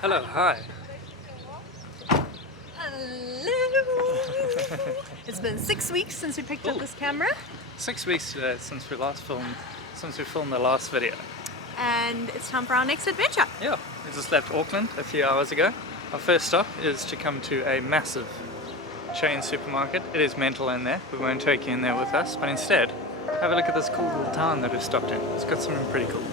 Hello, hi. Hello! It's been 6 weeks since we picked up this camera. 6 weeks today since we filmed the last video. And it's time for our next adventure. Yeah, we just left Auckland a few hours ago. Our first stop is to come to a massive chain supermarket. It is mental in there. We won't take you in there with us, but instead, have a look at this cool little town that we've stopped in. It's got something pretty cool.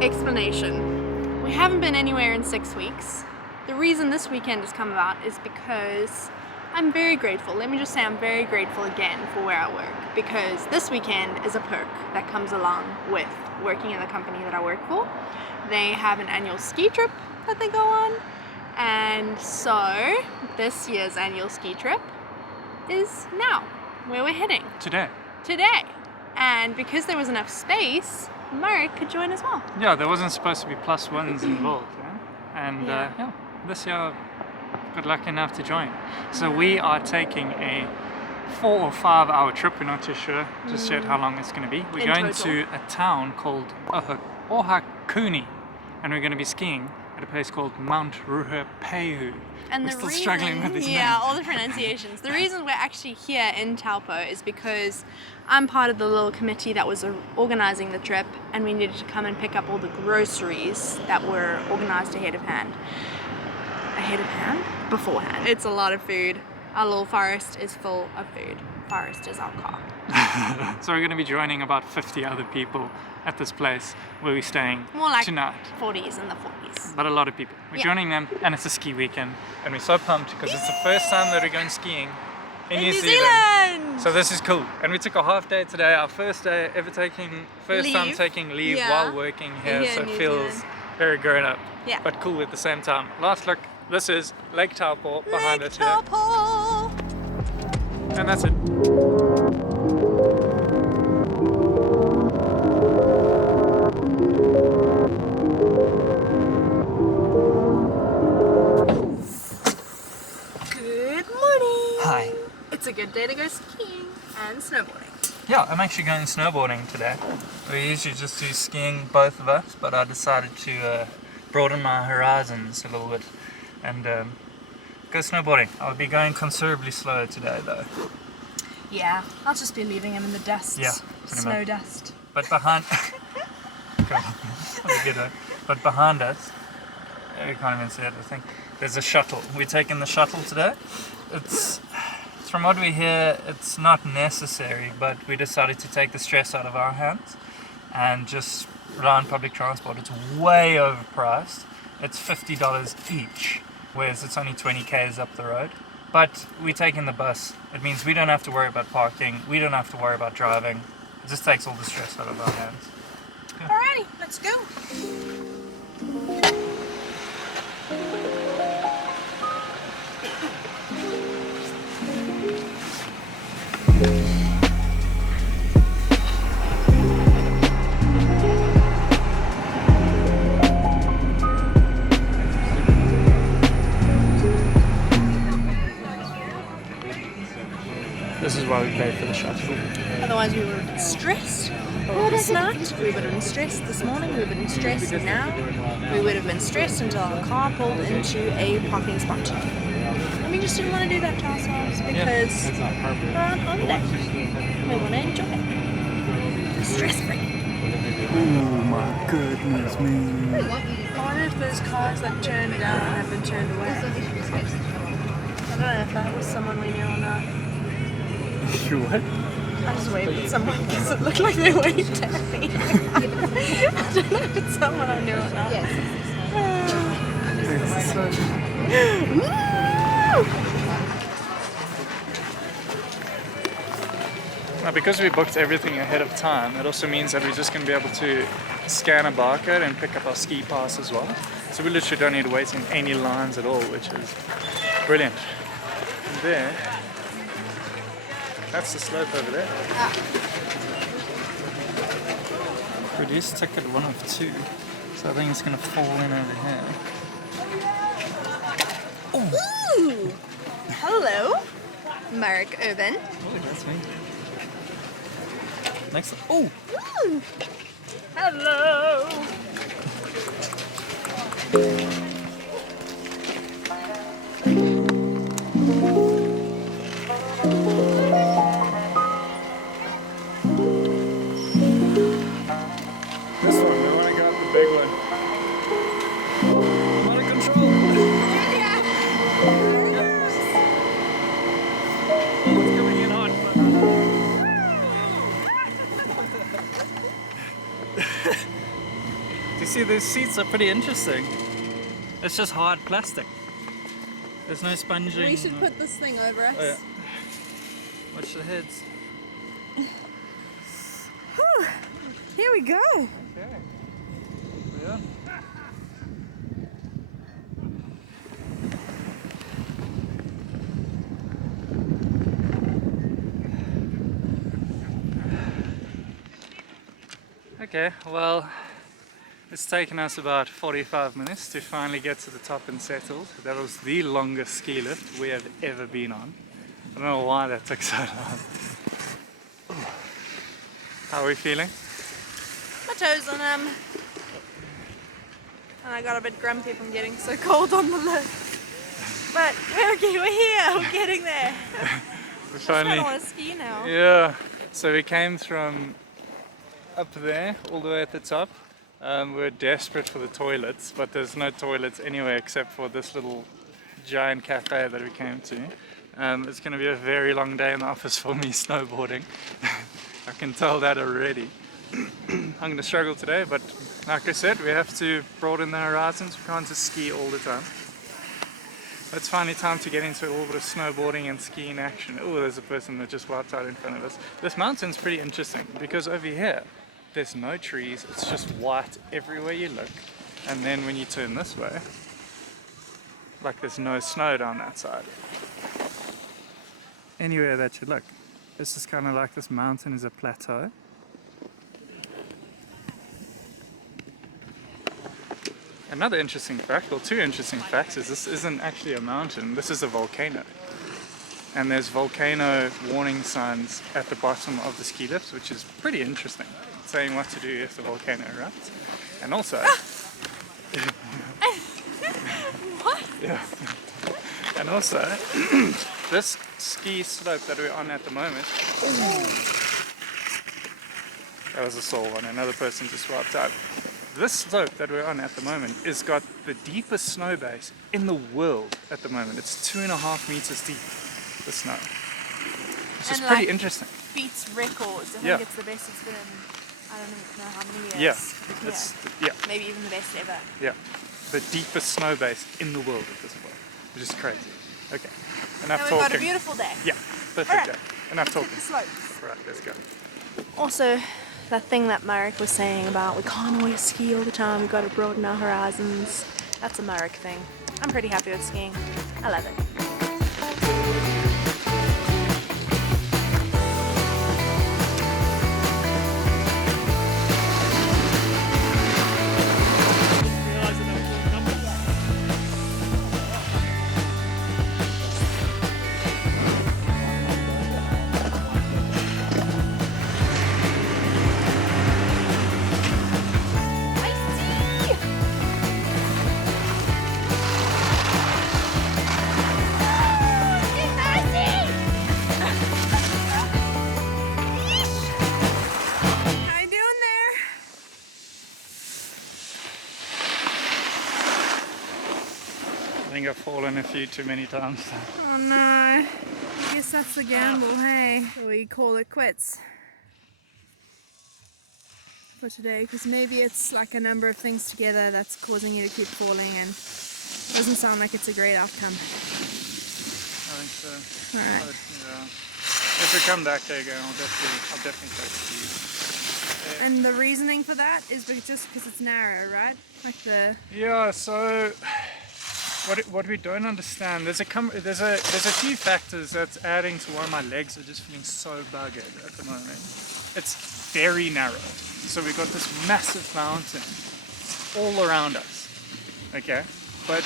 Explanation. We haven't been anywhere in 6 weeks. The reason this weekend has come about is because I'm very grateful. Let me just say I'm very grateful again for where I work, because this weekend is a perk that comes along with working in the company that I work for. They have an annual ski trip that they go on, and so this year's annual ski trip is now where we're heading. Today. And because there was enough space, Marek could join as well. Yeah, there wasn't supposed to be plus ones involved, yeah? And yeah, this year got lucky enough to join. So we are taking a 4 or 5 hour trip. We're not too sure just yet how long it's going to be. We're going to a town called Ohakuni, and we're going to be skiing at a place called Mt Ruapehu. And we're still struggling with these names. Yeah, all the pronunciations. The reason we're actually here in Taupo is because I'm part of the little committee that was organizing the trip, and we needed to come and pick up all the groceries that were organized beforehand. It's a lot of food. Our little forest is full of food. Forest is our car. So we're going to be joining about 50 other people at this place where we're staying more like tonight. 40s in the 40s. But a lot of people. We're joining them, and it's a ski weekend, and we're so pumped because it's the first time that we're going skiing in New Zealand. So this is cool. And we took a half day today, our first day ever time taking leave while working here, so it feels very grown up, but cool at the same time. Last look, this is Lake Taupo behind us here. And that's it. Hi. It's a good day to go skiing and snowboarding. Yeah, I'm actually going snowboarding today. We usually just do skiing, both of us, but I decided to broaden my horizons a little bit and go snowboarding. I'll be going considerably slower today though. Yeah, I'll just be leaving him in the dust. Yeah, snow dust. But behind But behind us, we can't even see it, I think. There's a shuttle. We're taking the shuttle today. It's, from what we hear, it's not necessary, but we decided to take the stress out of our hands and just rely on public transport. It's way overpriced. It's $50 each, whereas it's only 20 k's up the road. But we're taking the bus. It means we don't have to worry about parking. We don't have to worry about driving. It just takes all the stress out of our hands. Yeah. Alrighty, let's go. This is why we paid for the shuttle. Otherwise we would have been stressed this night, we would have been stressed this morning, we would have been stressed now, we would have been stressed until our car pulled into a parking spot. And we just didn't want to do that to ourselves because we're on holiday. We want to enjoy it. Stress-free. Oh my goodness me. I wonder if those cars that turned down have been turned away. I don't know if that was someone we knew or not. You what? I just waved at someone because it looked like they waved at me. I don't know if it's someone I knew or not. Now, because we booked everything ahead of time, it also means that we're just going to be able to scan a barcode and pick up our ski pass as well. So we literally don't need to wait in any lines at all, which is brilliant. And there That's the slope over there. Ah. Reduce ticket 1 of 2. So I think it's going to fall in over here. Ooh! Hello, Marek Urban. Oh, that's me. Next. Oh! Ooh. Hello! This one, we want to go up the big one. Out of control! It's coming in hot. Do you see these seats are pretty interesting? It's just hard plastic. There's no sponging. We should put this thing over us. Oh, yeah. Watch the heads. Here we go. Okay. Yeah. Okay, well, it's taken us about 45 minutes to finally get to the top and settled. That was the longest ski lift we have ever been on. I don't know why that took so long. How are we feeling? My toes on them. And I got a bit grumpy from getting so cold on the lift. But we're here, we're getting there. We I finally. don't want to ski now. Yeah. So we came from up there, all the way at the top. We're desperate for the toilets, but there's no toilets anywhere except for this little giant cafe that we came to. It's going to be a very long day in the office for me snowboarding. I can tell that already. I'm going to struggle today, but like I said, we have to broaden the horizons. We can't just ski all the time. It's finally time to get into a little bit of snowboarding and skiing action. Oh, there's a person that just wiped out in front of us. This mountain's pretty interesting because over here, there's no trees. It's just white everywhere you look. And then when you turn this way, like there's no snow down that side. Anywhere that you look. It's just kind of like this mountain is a plateau. Another interesting fact, or two interesting facts, is this isn't actually a mountain, this is a volcano. And there's volcano warning signs at the bottom of the ski lifts, which is pretty interesting, saying what to do if the volcano erupts. And also... What? Yeah. And also, this ski slope that we're on at the moment... That was a sore one, another person just wiped out. This slope that we're on at the moment has got the deepest snow base in the world at the moment. It's 2.5 meters deep, the snow. Which is pretty interesting. Beats records. I think Yeah. it's the best it's been in, I don't even know how many years. Yeah, it's, yeah, Maybe even the best ever. yeah. The deepest snow base in the world at this point, which is crazy. Okay, enough And we've talking. got a beautiful day. Yeah, perfect Alright. day. Enough Hit talking. the slopes. Right, let's go. Also, that thing that Marek was saying about we can't always ski all the time, we've got to broaden our horizons. That's a Marek thing. I'm pretty happy with skiing. I love it. I think I've fallen a few too many times. Oh no. I guess that's the gamble, hey? So we call it quits for today, because maybe it's like a number of things together that's causing you to keep falling, and it doesn't sound like it's a great outcome. I think so. Alright. Yeah. If we come back there again, I'll definitely take skis. And the reasoning for that is just because it's narrow, right? Like the... Yeah, so what we don't understand, there's a few factors that's adding to why my legs are just feeling so buggered at the moment. It's very narrow, so we've got this massive mountain all around us, okay? But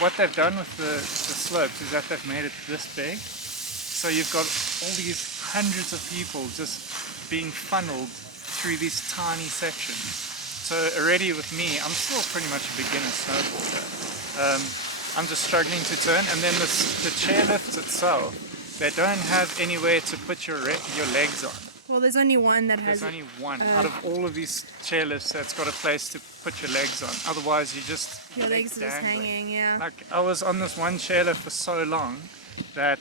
what they've done with the slopes is that they've made it this big, so you've got all these hundreds of people just being funneled through these tiny sections. So already with me, I'm still pretty much a beginner snowboarder. I'm just struggling to turn, and then the chairlift itself, they don't have anywhere to put your legs on. Well, there's only one that has. There's only one out of all of these chairlifts that's got a place to put your legs on. Otherwise, you just your legs are just hanging. Yeah. Like I was on this one chairlift for so long that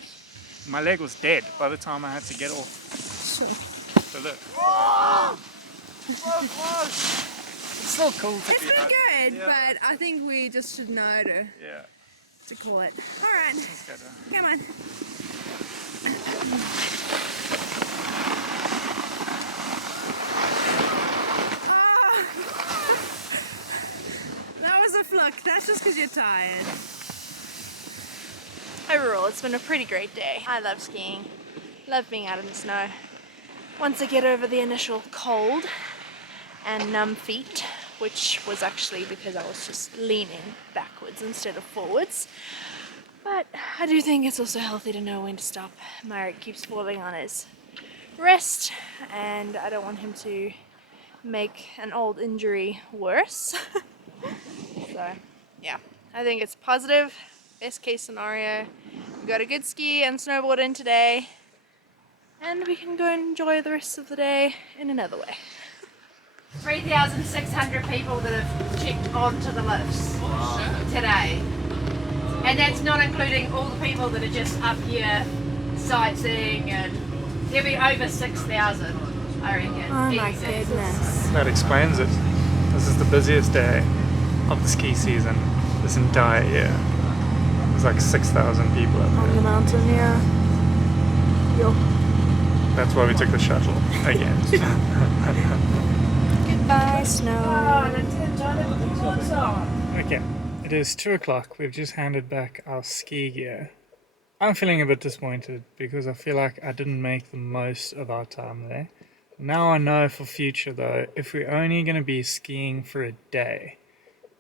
my leg was dead by the time I had to get off. So look. It's still cool to It's be been good, yeah. but I think we just should know to call it. All right. Let's go down. Come on. That was a fluke. That's just because you're tired. Overall, it's been a pretty great day. I love skiing. Love being out in the snow. Once I get over the initial cold and numb feet, which was actually because I was just leaning backwards instead of forwards. But I do think it's also healthy to know when to stop. Marek keeps falling on his wrist, and I don't want him to make an old injury worse. So yeah, I think it's positive. Best case scenario, we got a good ski and snowboard in today, and we can go and enjoy the rest of the day in another way. 3,600 people that have checked onto the lifts today. And that's not including all the people that are just up here sightseeing, and there'll be over 6,000, I reckon. Oh my Easy. goodness. That explains it. This is the busiest day of the ski season this entire year. There's like 6,000 people up On the there. mountain, yeah. Yo. That's why we took the shuttle again. Goodbye, snow. Okay, it is 2 o'clock. We've just handed back our ski gear. I'm feeling a bit disappointed because I feel like I didn't make the most of our time there. Now I know for future though, if we're only going to be skiing for a day,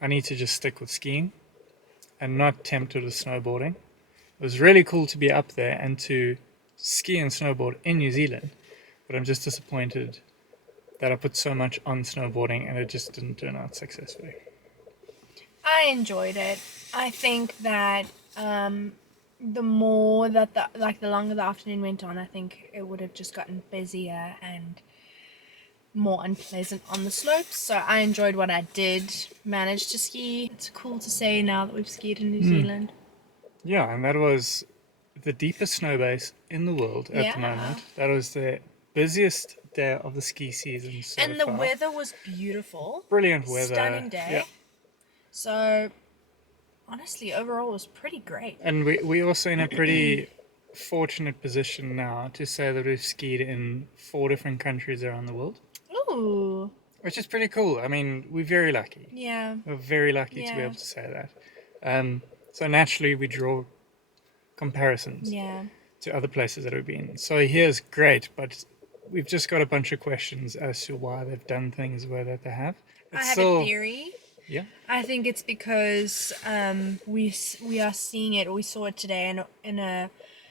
I need to just stick with skiing and not tempted with snowboarding. It was really cool to be up there and to ski and snowboard in New Zealand, but I'm just disappointed that I put so much on snowboarding and it just didn't turn out successfully. I enjoyed it. I think that the more that the longer the afternoon went on, I think it would have just gotten busier and more unpleasant on the slopes. So I enjoyed what I did manage to ski. It's cool to say now that we've skied in New Zealand. Yeah, and that was the deepest snow base in the world at the moment. That was the busiest day of the ski season so And the far. weather was beautiful. Brilliant weather. Stunning day. Yeah. So honestly, overall it was pretty great. And we're also in a pretty fortunate position now to say that we've skied in 4 different countries around the world. Ooh. Which is pretty cool. I mean, we're very lucky. Yeah. We're very lucky to be able to say that. So naturally we draw comparisons Yeah. to other places that we've been. So here's great, but we've just got a bunch of questions as to why they've done things the way that they have. I have a theory. Yeah. I think it's because we are seeing it, or we saw it today in a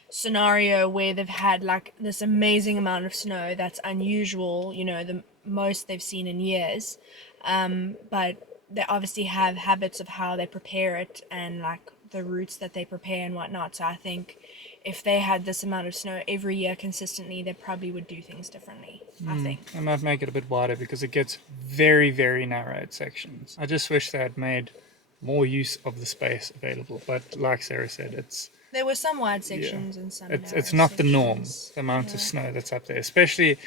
scenario where they've had like this amazing amount of snow that's unusual, you know, the most they've seen in years. But they obviously have habits of how they prepare it and like the routes that they prepare and whatnot. So I think if they had this amount of snow every year consistently, they probably would do things differently, I think. I might make it a bit wider because it gets very, very narrowed sections. I just wish they had made more use of the space available. But like Sarah said, There were some wide sections and some it's narrow not the norm, sections. the amount of snow that's up there. Especially,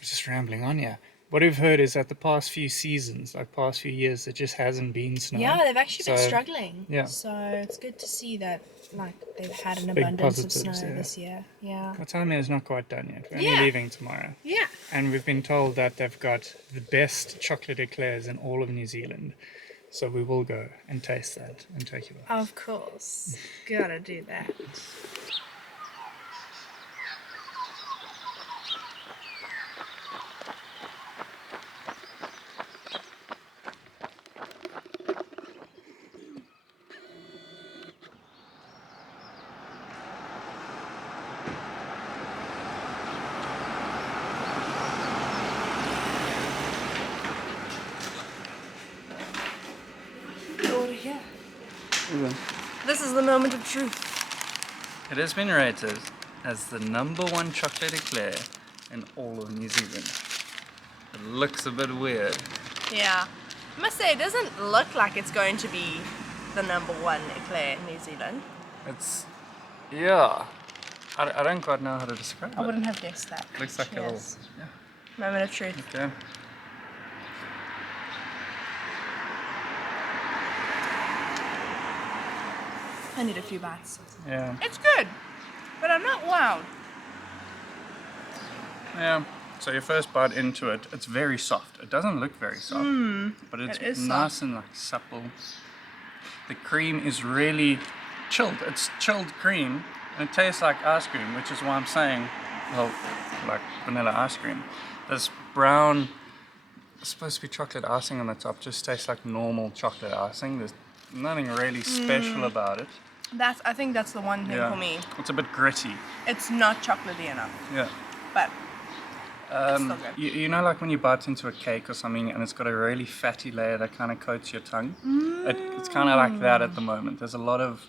just rambling on here. What we've heard is that the past few seasons, like past few years, there just hasn't been snow. Yeah, they've actually been So, struggling. yeah. So it's good to see that like they've had an Big abundance of positives, snow yeah. this year. Yeah. Our time here is not quite done yet. We're only Yeah. leaving tomorrow. Yeah. And we've been told that they've got the best chocolate eclairs in all of New Zealand. So we will go and taste that and take you back. Of course. Gotta do that. This is the moment of truth. It has been rated as the #1 chocolate eclair in all of New Zealand. It looks a bit weird. Yeah. I must say, it doesn't look like it's going to be the #1 eclair in New Zealand. It's, yeah. I don't quite know how to describe I it. wouldn't have guessed that. Looks like a little, Yes. yeah. Moment of truth. Okay. I need a few bites. Yeah. It's good, but I'm not wowed. Yeah. So your first bite into it, it's very soft. It doesn't look very soft, but it's it is nice soft. and like supple. The cream is really chilled. It's chilled cream, and it tastes like ice cream, which is why I'm saying, well, like vanilla ice cream. This brown, it's supposed to be chocolate icing on the top, just tastes like normal chocolate icing. There's nothing really special about it. I think that's the one thing for me. It's a bit gritty. It's not chocolatey enough, Yeah. but it's still good. You know, like when you bite into a cake or something and it's got a really fatty layer that kind of coats your tongue? It's kind of like that at the moment. There's a lot of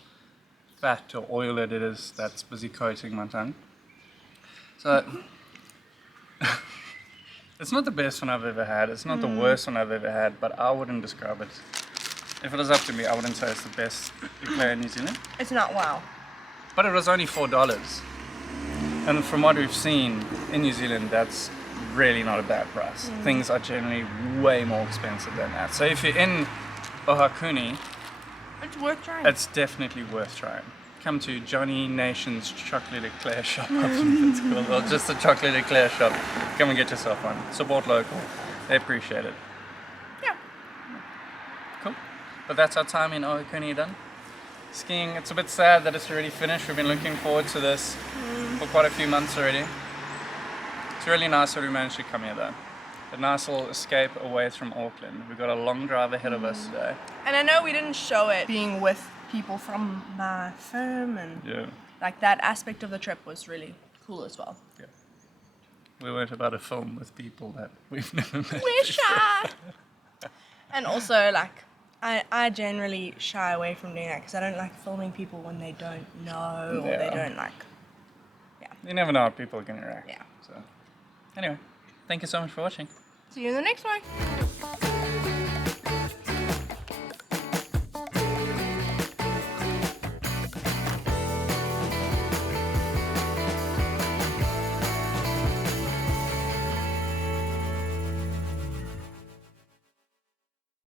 fat or oil that it is that's busy coating my tongue. So, it's not the best one I've ever had. It's not the worst one I've ever had, but I wouldn't describe it. If it was up to me, I wouldn't say it's the best eclair in New Zealand. It's not wow. But it was only $4. And from what we've seen in New Zealand, that's really not a bad price. Things are generally way more expensive than that. So if you're in Ohakuni, It's worth trying. it's definitely worth trying. Come to Johnny Nation's Chocolate Eclair Shop, I think it's called, or just the Chocolate Eclair Shop. Come and get yourself one. Support local. They appreciate it. Yeah. Cool. But that's our time in Ohakuni done. Skiing, it's a bit sad that it's already finished. We've been looking forward to this for quite a few months already. It's really nice that we managed to come here though. A nice little escape away from Auckland. We've got a long drive ahead of us today. And I know we didn't show it being with people from my firm, and Yeah. like that aspect of the trip was really cool as well. Yeah. We weren't about to film with people that we've never met. We're shy. And also, like, I generally shy away from doing that because I don't like filming people when they don't know or they Yeah. don't like. You never know how people are going to react. Yeah. So, anyway, thank you so much for watching. See you in the next one.